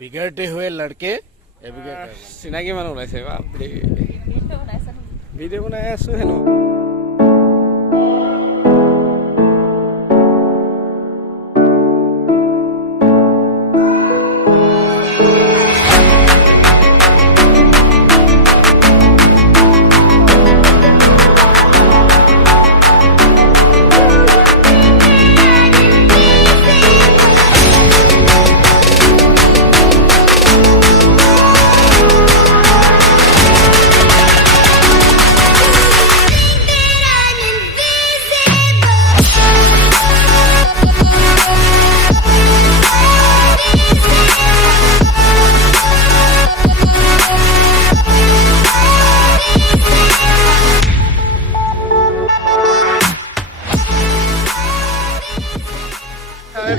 बिगड़ते हुए लड़के চিনাকি মানুহ ওলাইছে বাপৰে ভিডিঅ' বনাই আছো হেনো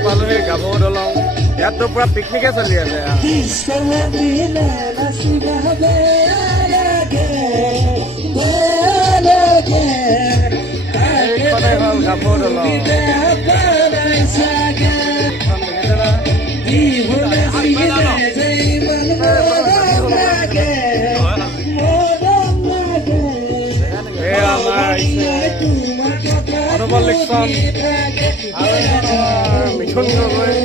পালোহি গাভৰু দলং ইয়াততো পুৰা পিকনিকে চলি আছে এইখনে হ'ল গাভৰু দলং অনুপল লিকচন মিঠুন গগৈ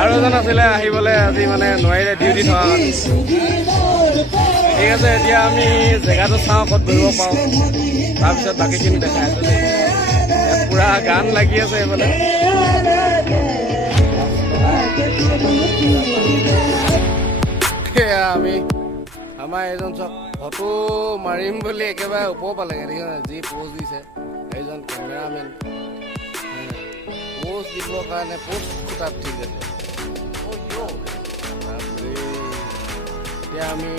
আৰু এজন আছিলে আহিবলৈ আজি মানে নোৱাৰিলে ডিউটি থকা ঠিক আছে এতিয়া আমি জেগাটো চাওঁ ক'ত বহিব পাৰোঁ তাৰপিছত বাকীখিনি দেখাই আছোঁ ইয়াত পুৰা গান লাগি আছে এইফালে সেয়া আমি আমাৰ এইজন চব ফটো মাৰিম বুলি একেবাৰে ওপৰ পালেগে দেখিছে যি পোজ দিছে এইজন কেমেৰামেন পোজ দিবৰ কাৰণে পোজ তাত ঠিক আছে এতিয়া আমি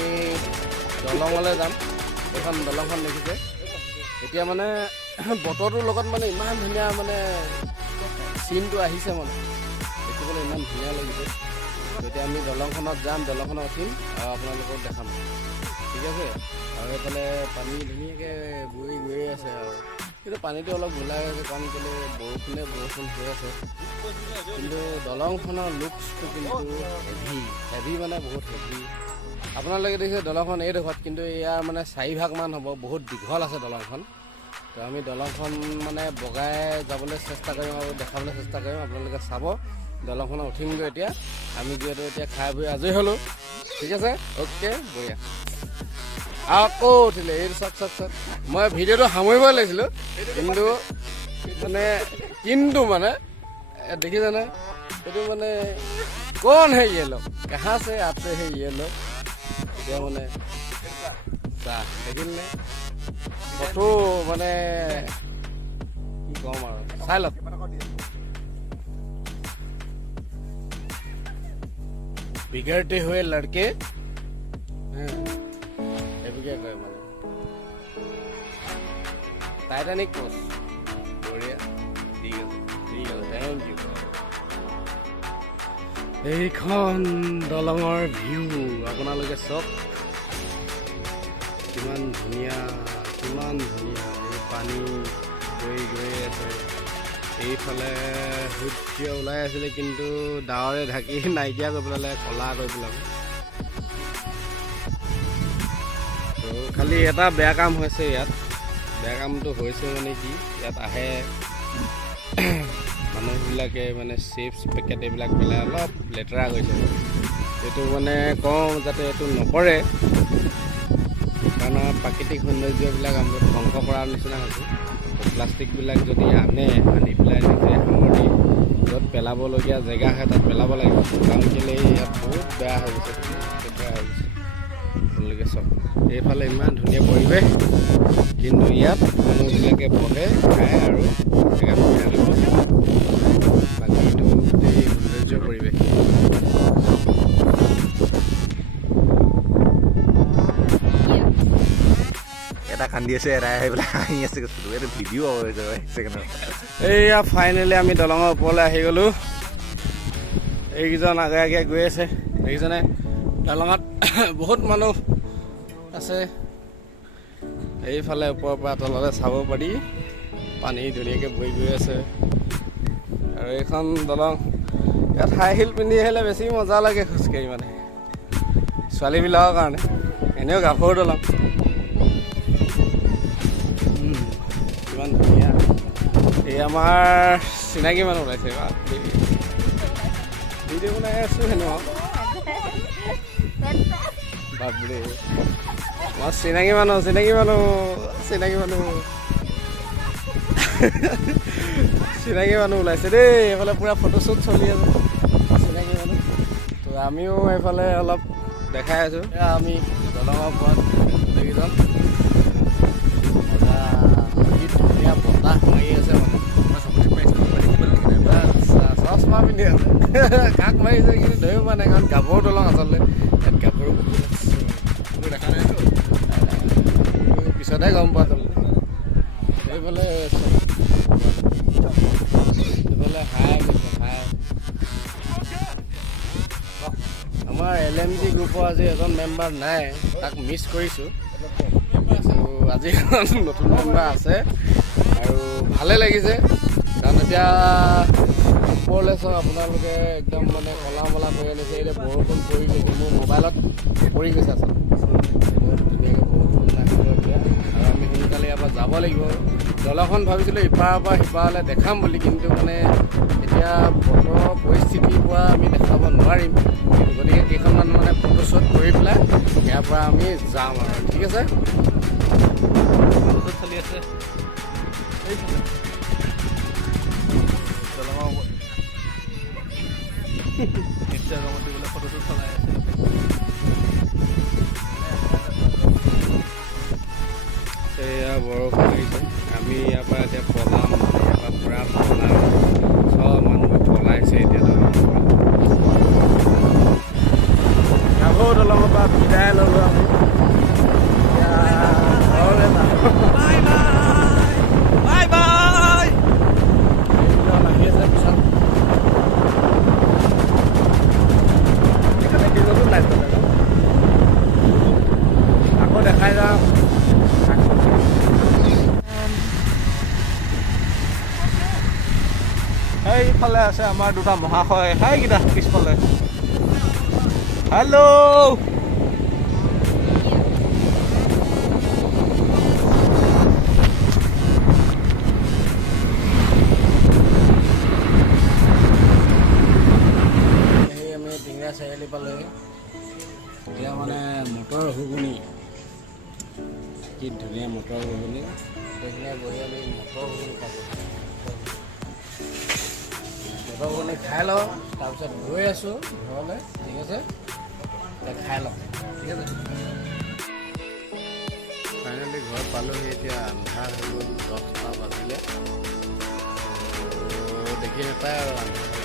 দলঙলৈ যাম এইখন দলংখন দেখিছে এতিয়া মানে বতৰটোৰ লগত মানে ইমান ধুনীয়া মানে চিনটো আহিছে মানে দেখিবলৈ ইমান ধুনীয়া লাগিছে এতিয়া আমি দলংখনত যাম দলংখনত উঠিম আৰু আপোনালোকক দেখাম ঠিক আছে আৰু এইফালে পানী ধুনীয়াকৈ বৈ গৈ আছে আৰু কিন্তু পানীটো অলপ ওলাই আছে কাৰণ কেলৈ বৰষুণ হৈ আছে কিন্তু দলংখনৰ লুকছটো কিন্তু হেভি মানে বহুত হেভি আপোনালোকে দেখিছে দলংখন এইডোখৰত কিন্তু ইয়াৰ মানে 4ভাগমান হ'ব বহুত দীঘল আছে দলংখন তো আমি দলংখন মানে বগাই যাবলৈ চেষ্টা কৰিম আৰু দেখাবলৈ চেষ্টা কৰিম আপোনালোকে চাব দলংখনত উঠিমগৈ এতিয়া আমি যিহেতু এতিয়া খাই বৈ আজৰি হ'লোঁ ঠিক আছে অ'কে বঢ়িয়া আকৌ উঠিলে এই চাওক মই ভিডিঅ'টো সামৰিব লাগিছিলোঁ কিন্তু মানে দেখিছেনে এইটো মানে কোন হে ये लोग कहाँ से आते हैं ये लोग এতিয়া মানে দেখিলে ফটো মানে কি ক'ম আৰু চাই লওক बिगड़ते हुए लड़के এইবোৰকে কয় মানে টাইটানিক প'জ বঢ়িয়া ঠিক আছে থেংক ইউ এইখন দলঙৰ ভিউ আপোনালোকে চাওক কিমান ধুনীয়া এই পানী গৈ আছে এইফালে সূৰ্য ওলাই আছিলে কিন্তু ডাৱৰে ঢাকি নাইকিয়া কৰি পেলালে ক'লা কৰি পেলালে তো খালি এটা বেয়া কাম হৈছে ইয়াত বেয়া কামটো হৈছে মানে কি ইয়াত আহে মানুহবিলাকে মানে চিপছ পেকেট এইবিলাক পেলাই অলপ লেতেৰা কৰিছে এইটো মানে কওঁ যাতে এইটো নকৰে কাৰণ প্ৰাকৃতিক সৌন্দৰ্যবিলাক আমি ধ্বংস কৰাৰ নিচিনা হৈছে প্লাষ্টিকবিলাক যদি আনি পেলাই নিজে সামৰি য'ত পেলাবলগীয়া জেগা হয় তাত পেলাব লাগিব কাৰণ কেলৈ ইয়াত বহুত বেয়া হৈ গৈছে লেতেৰা হৈ গৈছে আপোনালোকে চব এইফালে ইমান ধুনীয়া পৰিৱেশ কিন্তু ইয়াত মানুহবিলাকে বহে খায় আৰু জেগাটো বেয়া লাগিব বাকীটো গোটেই সৌন্দৰ্য পৰিৱেশ এটা কান্দি আছে এৰাই আহি পেলাই হাঁহি আছে এইটো ভিডিঅ' হৈ যাব এক ছেকেণ্ডত এইয়া ফাইনেলি আমি দলঙৰ ওপৰলৈ আহি গ'লোঁ এইকেইজন আগে গৈ আছে দেখিছেনে দলঙত বহুত মানুহ আছে এইফালে ওপৰৰ পৰা তললৈ চাব পাৰি পানী ধুনীয়াকৈ বৈ গৈ আছে আৰু আৰু এইখন দলং ইয়াত হাই হিল পিন্ধি আহিলে বেছি মজা লাগে খোজকাঢ়ি মানে ছোৱালীবিলাকৰ কাৰণে এনেও গাভৰু দলং কিমান ধুনীয়া এই আমাৰ চিনাকি মানুহ ওলাইছে ভিডিঅ' বনাই আছোঁ হেনো বাপৰে মই চিনাকি মানুহ চিনাকি মানুহ ওলাইছে দেই এইফালে পূৰা ফটোশ্বুট চলি আছে চিনাকি মানুহ তো আমিও এইফালে অলপ দেখাই আছোঁ আমি দলঙৰ ওপৰত গোটেইকেইজন কি ধুনীয়া বতাহ মাৰি আছে মানে চশমা পিন্ধি আছে কাক মাৰিছে কিন্তু ধৰিব পৰা নাই কাৰণ গাভৰু দলং আচলতে ইয়াত গাভৰু দেখা নাইতো পিছতহে গম পোৱা চলতে এইফালে আমাৰ LMG গ্ৰুপৰ আজি এজন মেম্বাৰ নাই তাক মিছ কৰিছোঁ আজি নতুন মেম্বাৰ আছে আৰু ভালে লাগিছে কাৰণ এতিয়া ওপৰলৈ চাওক আপোনালোকে একদম মানে কলা মলা কৰি আনিছে এতিয়া বৰষুণ পৰি গৈছে মোৰ মোবাইলত পৰি গৈছে আচলতে ধুনীয়াকৈ বৰষুণ নাহিব এতিয়া আৰু আমি সোনকালে ইয়াৰ পৰা যাব লাগিব দলংখন ভাবিছিলোঁ ইপাৰৰ পৰা সিপাৰলৈ দেখাম বুলি কিন্তু মানে এতিয়া বতৰৰ পৰিস্থিতিৰ পৰা আমি দেখাব নোৱাৰিম গতিকে কেইখনমান মানে ফটোশ্বুট কৰি পেলাই ইয়াৰ পৰা আমি যাম আৰু ঠিক আছে ফটোশ্বুট চলি আছে দলঙৰ ইনষ্টাগ্ৰামত দিবলৈ ফটোশ্বুট চলাই আছে এয়া বৰষুণ আহিছে আমি ইয়াৰ পৰা এতিয়া পলাম ইয়াৰ পৰা পূৰা পলাম চব মানুহ পলাইছে এতিয়া গাভৰু দলঙৰ পৰা বিদায় ল'লোঁ আমি লাগি আছে পিছত আকৌ দেখাই যাম সেইফালে আছে আমাৰ দুটা মহাশয় সেইকেইটা পিছফালে হেল্ল' আমি টিংৰা চাৰিআলি পালোহি এতিয়া মানে মটৰ ঘুগুনি কি ধুনীয়া মটৰ ঘুগুনি সেইখিনি বহি আমি মটৰ ঘুগুনি খালোঁ মটৰ ঘুগুনি খাই লওঁ তাৰপিছত গৈ আছোঁ ঘৰলৈ ঠিক আছে খাই লওঁ ঠিক আছে ফাইনেলি ঘৰ পালোহি এতিয়া আন্ধাৰ হৈ গ'ল 10টা বাজিলে দেখি নাপায় আৰু আন্ধাৰ